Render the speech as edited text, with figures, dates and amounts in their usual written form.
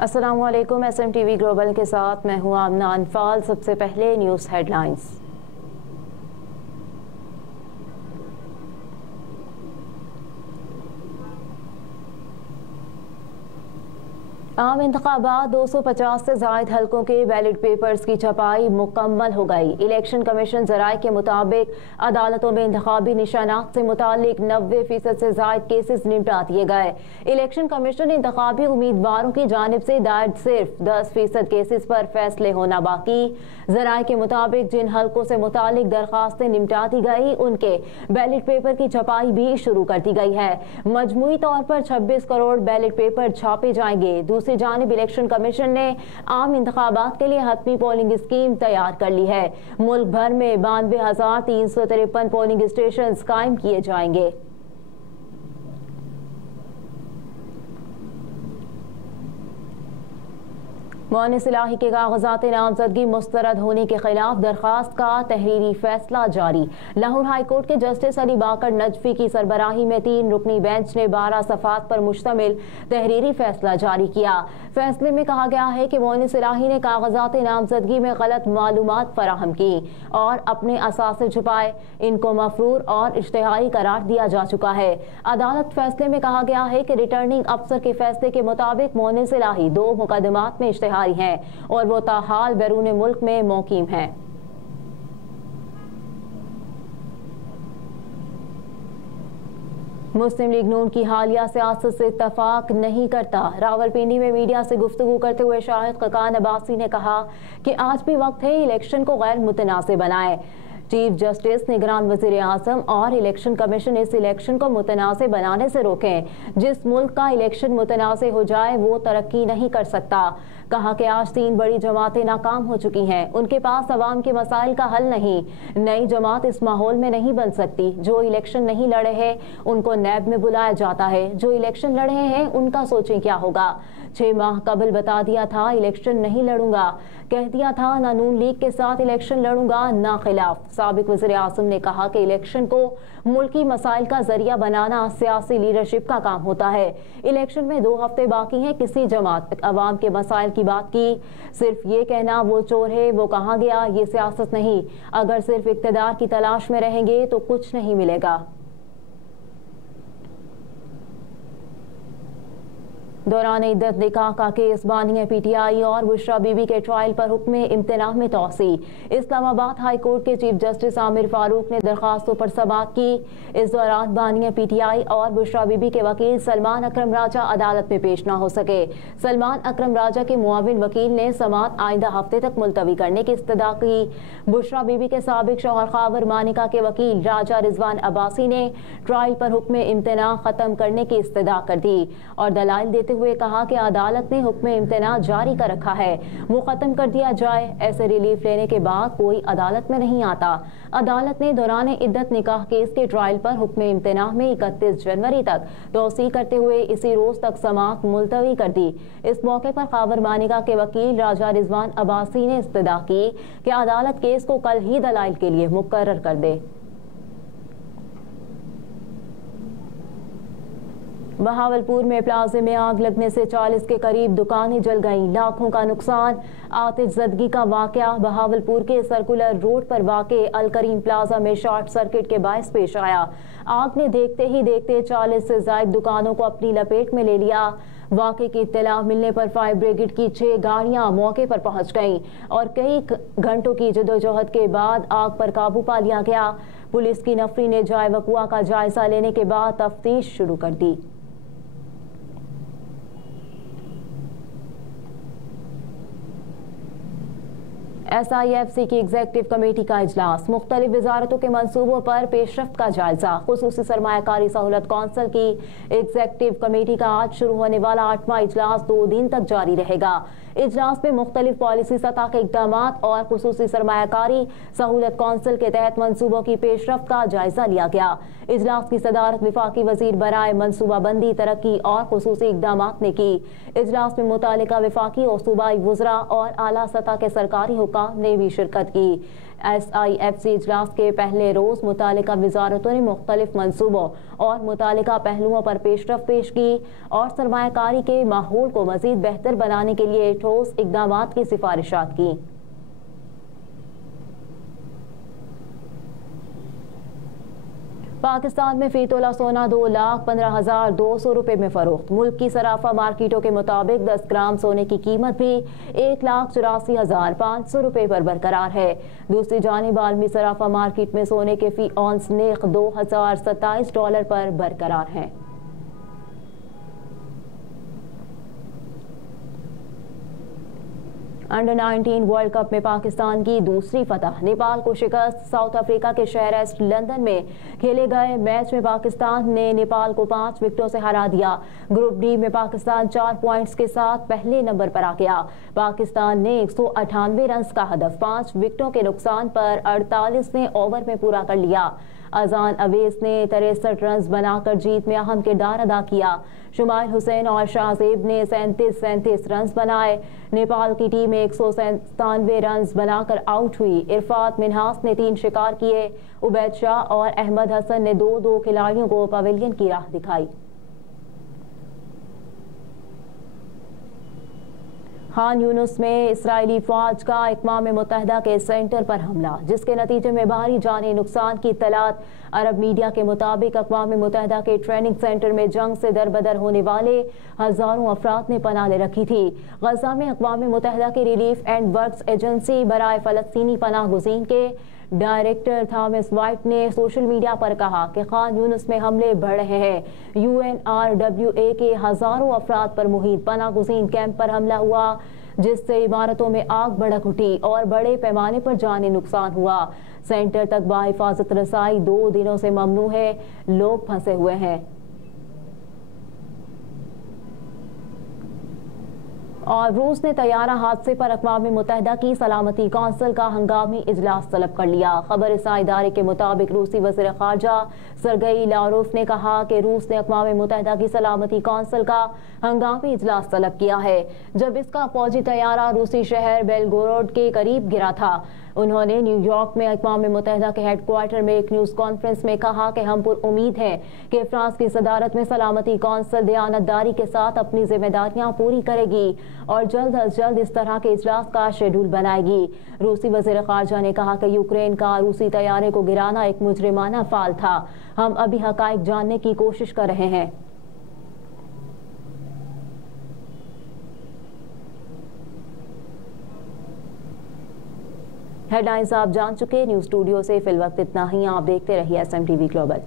अस्सलामुअलैकुम। SMTV global के साथ मैं हूं आमना अनफाल। सबसे पहले न्यूज़ हेडलाइंस। आम इंतखाबात 250 से ज़ायद हलकों के बैलेट पेपर्स की छपाई मुकम्मल हो गई। इलेक्शन कमीशन ज़राए के मुताबिक अदालतों में इंतखाबी निशानात से मुतालिक 90% से ज़ायद केसेस निपटा दिए गए। इलेक्शन कमीशन इंतखाबी उम्मीदवारों की जानिब से दायर सिर्फ 10% केसेस पर फैसले होना बाकी। ज़राए के मुताबिक जिन हलकों से मुतालिक दरखास्तें निपटा दी गई उनके बैलेट पेपर की छपाई भी शुरू कर दी गई है। मजमूई तौर पर 26 करोड़ बैलेट पेपर छापे जाएंगे। दूसरी जानिब इलेक्शन कमीशन ने आम इंतखाबात के लिए हतमी पोलिंग स्कीम तैयार कर ली है। मुल्क भर में 92,353 पोलिंग स्टेशन कायम किए जाएंगे। मुअन्निस इलाही के कागजात नामजदगी मुस्तरद होने के खिलाफ दरखास्त का तहरीरी फैसला जारी। लाहौर हाई कोर्ट के जस्टिस अली बाकर नजफी की सरबराही में 3 रुकनी बेंच ने 12 सफ़ात पर मुश्तमिल तहरीरी फैसला जारी किया। फैसले में कहा गया है कि मुअन्निस इलाही ने कागजात नामजदगी में गलत मालूमात फराहम की और अपने असासे छुपाए। इनको मफरूर और इश्तिहारी करार दिया जा चुका है। अदालत फैसले में कहा गया है कि रिटर्निंग अफसर के फैसले के मुताबिक मुअन्निस इलाही 2 मुकदमात में इश्तिहारी हैं और वो ताहाल बैरून मुल्क में मौकीम हैं। मुस्लिम लीग नून की हालिया सियासत से इत्तफाक नहीं करता। रावलपिंडी में मीडिया से गुफ्तगू करते हुए शाहिद खकान अब्बासी ने कहा कि आज भी वक्त है इलेक्शन को गैर मुतनासिब बनाए। चीफ जस्टिस, निगरान वज़ीर आज़म और इलेक्शन कमीशन इस इलेक्शन को मुतनासिब बनाने से रोकें। जिस मुल्क का इलेक्शन मुतनासिब हो जाए वो तरक्की नहीं कर सकता। कहा कि आज 3 बड़ी जमातें नाकाम हो चुकी हैं। उनके पास अवाम के मसाइल का हल नहीं। नई जमात इस माहौल में नहीं बन सकती। जो इलेक्शन नहीं लड़े हैं उनको नैब में बुलाया जाता है। जो इलेक्शन लड़े हैं उनका सोचें क्या होगा। 6 माह कबल बता दिया था इलेक्शन नहीं लड़ूंगा। कह दिया था ना नून लीग के साथ इलेक्शन लड़ूंगा ना खिलाफ। साबिक वज़ीर आज़म ने कहा कि इलेक्शन को मुल्की मसाइल का जरिया बनाना सियासी लीडरशिप का काम होता है। इलेक्शन में 2 हफ्ते बाकी हैं। किसी जमात अवाम के मसाइल की बात की, सिर्फ ये कहना वो चोर है वो कहाँ गया, ये सियासत नहीं। अगर सिर्फ इक़्तिदार की तलाश में रहेंगे तो कुछ नहीं मिलेगा। दौरान इद्दत निकाह का केस बानिया PTI और बुशरा बीबी के ट्रायल पर हुक्म इम्तिनाह में तौसी। इस्लामाबाद हाई कोर्ट के चीफ जस्टिस आमिर फारूक ने दरखास्तों पर समाअत की। इस दौरान बानिया PTI और बुशरा बीबी के वकील सलमान अकरम राजा अदालत में पेश न हो सके। सलमान अकरम राजा के मुआविन वकील ने समाअत आइंदा हफ्ते तक मुलतवी करने की इस्तदा की। बुशरा बीबी के साबिक शौहर खावर मानिका के वकील राजा रिजवान अब्बासी ने ट्रायल पर हुक्म इम्तिनाह खत्म करने की इस्तदा कर दी और दलाइल देते हुए कहा कि अदालत ने हुक्म इम्तिनाह जारी कर रखा है, वो खत्म कर दिया जाए। ऐसे रिलीफ लेने के बाद कोई अदालत में नहीं आता। अदालत ने दौरान इद्दत निकाह केस के ट्रायल पर हुक्म इम्तिनाह में 31 जनवरी तक तौसी करते हुए इसी रोज तक समाअत मुलतवी कर दी। इस मौके पर खावर मानिका के वकील राजा रिजवान अब्बासी ने इस्तदा की कि अदालत केस को कल ही दलाइल के लिए मुकर्रर कर दे। बहावलपुर में प्लाजे में आग लगने से 40 के करीब दुकानें जल गईं, लाखों का नुकसान। आतिशज़दगी का वाकया बहावलपुर के सर्कुलर रोड पर वाक़े अल करीम प्लाजा में शॉर्ट सर्किट के बायस पेश आया। आग ने देखते ही देखते 40 से ज़ायद दुकानों को अपनी लपेट में ले लिया। वाक़े की इत्तला मिलने पर फायर ब्रिगेड की 6 गाड़ियां मौके पर पहुंच गईं और कई घंटों की जदोजहद के बाद आग पर काबू पा लिया गया। पुलिस की नफरी ने जाए वक़ुआ का जायजा लेने के बाद तफ्तीश शुरू कर दी। SIFC की एग्जेक्टिव कमेटी का इजलास। मुख्तलिफ वजारतों के मंसूबों पर पेशरफ्त का जायजा। खुसूसी सरमायाकारी सहूलत कौंसिल की एग्जेक्टिव कमेटी का आज शुरू होने वाला 8वां इजलास 2 दिन तक जारी रहेगा। इजलास में मुख्तलिफ पॉलिसी सतह के इक़दाम और खुसूसी सरमायाकारी सहूलत कौंसिल के तहत मंसूबों की पेशरफ्त का जायजा लिया गया। इजलास की सदारत वफाकी वजीर बराए मनसूबाबंदी, तरक्की और खुसूसी इक़दाम ने की। इजलास में मुतालिका वफाकी और सूबाई वज़रा और आला सतह के सरकारी हुक्काम ने भी शिरकत की। SIFC इजलास के पहले रोज़ मुतालिका वजारतों ने मुख्तलिफ मंसूबों और मुतालिका पहलुओं पर पेशरफ्त पेश की और सरमायाकारी के माहौल को मज़ीद बेहतर बनाने के लिए ठोस इक़दाम की सिफारिशात की। पाकिस्तान में फी तोला सोना 2,15,200 रुपये में फरोख्त। मुल्क की सराफा मार्केटों के मुताबिक 10 ग्राम सोने की कीमत भी 1,84,500 रुपये पर बरकरार है। दूसरी जानिब आलमी सराफा मार्केट में सोने के फी औंस नेख $2,027 पर बरकरार है। अंडर-19 वर्ल्ड कप में पाकिस्तान की दूसरी फतह, नेपाल को शिकस्त। साउथ अफ्रीका के शहर ईस्ट लंदन में खेले गए मैच में पाकिस्तान ने नेपाल को 5 विकेटों से हरा दिया। ग्रुप डी में पाकिस्तान 4 पॉइंट्स के साथ पहले नंबर पर आ गया। पाकिस्तान ने 198 रन का हदफ 5 विकेटों के नुकसान पर 48वें ओवर में पूरा कर लिया। अजान अवेस ने 63 रन बनाकर जीत में अहम किरदार अदा किया। शुमाइल हुसैन और शाहजेब ने 37 रन बनाए। नेपाल की टीम 197 रन बनाकर आउट हुई। इरफात मिन्हास ने 3 शिकार किए। उबैद शाह और अहमद हसन ने 2-2 खिलाड़ियों को पवेलियन की राह दिखाई। खान यूनुस में इसराइली फौज का अक़वाम मुत्तहिदा के सेंटर पर हमला, जिसके नतीजे में भारी जानी नुकसान की इत्तलात। अरब मीडिया के मुताबिक अक़वाम मुत्तहिदा के ट्रेनिंग सेंटर में जंग से दरबदर होने वाले हज़ारों अफराद ने पनाह ले रखी थी। गजा में अक़वाम मुत्तहिदा की रिलीफ एंड वर्क्स एजेंसी बराए फ़लस्तीनी पनाह गुज़ीन के डायरेक्टर थॉमस वाइट ने सोशल मीडिया पर कहा कि खान यूनुस में हमले बढ़ रहे हैं। UNRWA के हज़ारों अफराद पर मुहित पनाह गुज़ीन कैंप पर हमला हुआ, जिससे इमारतों में आग भड़क उठी और बड़े पैमाने पर जानी नुकसान हुआ। सेंटर तक बाहिफाजत रसाई 2 दिनों से ममनू है। लोग फंसे हुए हैं। और रूस ने तैयारा हादसे पर अक़वाम मुत्तहिदा की सलामती कौंसिल का हंगामी इजलास तलब कर लिया। खबर रसा इदारे के मुताबिक रूसी वज़ीर ख़ारजा सरगई लावरोव ने कहा कि रूस ने अक़वाम मुत्तहिदा की सलामती कौंसिल का हंगामी इजलास तलब किया है, जब इसका फौजी तैयारा रूसी शहर बेलगोरोड के करीब गिरा था। उन्होंने न्यूयॉर्क में अक़वाम मुत्तहिदा के हेडक्वार्टर में एक न्यूज़ कॉन्फ्रेंस में कहा कि हम पुरुम्मीद हैं कि फ्रांस की सदारत में सलामती कौंसिल दयानतदारी के साथ अपनी जिम्मेदारियां पूरी करेगी और जल्द अज जल्द इस तरह के इजलास का शेड्यूल बनाएगी। रूसी वज़ीर ख़ारजा ने कहा कि यूक्रेन का रूसी तैयारे को गिराना एक मुजरिमाना फ़ाल था। हम अभी हक़ाइक़ जानने की कोशिश कर रहे हैं। हेडलाइंस आप जान चुके। न्यूज़ स्टूडियो से फिल वक्त इतना ही। आप देखते रहिए SMTV ग्लोबल।